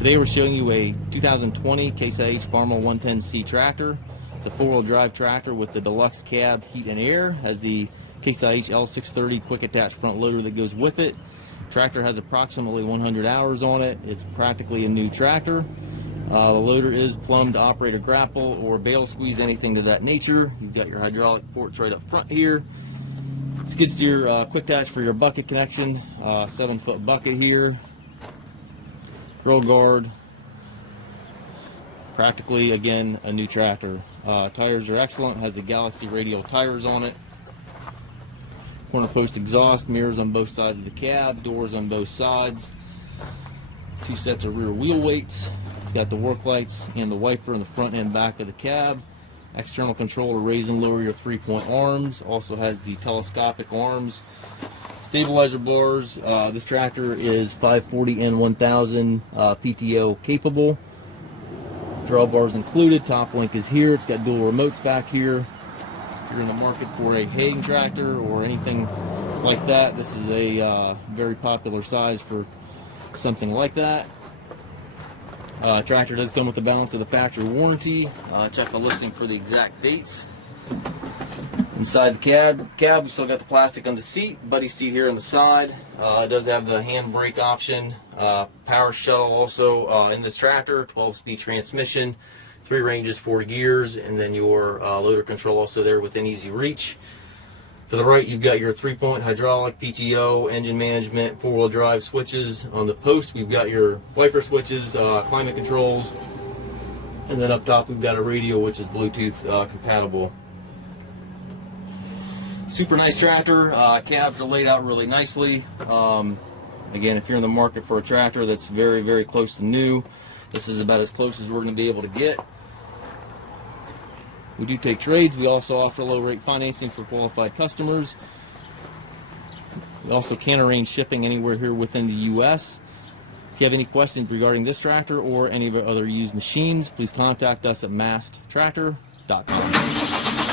Today we're showing you a 2020 Case IH Farmall 110C tractor. It's a four-wheel drive tractor with the Deluxe Cab heat and air. Has the Case IH L630 quick attach front loader that goes with it. Tractor has approximately 100 hours on it. It's practically a new tractor. The loader is plumbed to operate a grapple or bale squeeze, anything to that nature. You've got your hydraulic ports right up front here. Skid steer quick attach for your bucket connection. 7-foot bucket here. Grill guard. Practically, again, a new tractor. Tires are excellent. Has the Galaxy Radial tires on it. Corner post exhaust, mirrors on both sides of the cab, doors on both sides. 2 sets of rear wheel weights. It's got the work lights and the wiper in the front and back of the cab. External control to raise and lower your 3-point arms. Also has the telescopic arms. Stabilizer bars. This tractor is 540 and 1000 PTO capable. Drawbars included. Top link is here. It's got dual remotes back here. If you're in the market for a haying tractor or anything like that, this is a very popular size for something like that. Tractor does come with the balance of the factory warranty. Check the listing for the exact dates. Inside the cab, we still got the plastic on the seat, buddy seat here on the side. It does have the handbrake option. Power shuttle also in this tractor, 12-speed transmission, 3 ranges, 4 gears, and then your loader control also there within easy reach. To the right, you've got your 3-point hydraulic, PTO, engine management, 4-wheel drive switches. On the post, we've got your wiper switches, climate controls, and then up top, we've got a radio, which is Bluetooth compatible. Super nice tractor. Cabs are laid out really nicely. Again, if you're in the market for a tractor that's very, very close to new, this is about as close as we're going to be able to get. We do take trades. We also offer low rate financing for qualified customers. We also can arrange shipping anywhere here within the U.S. If you have any questions regarding this tractor or any of our other used machines, please contact us at massedtractor.com.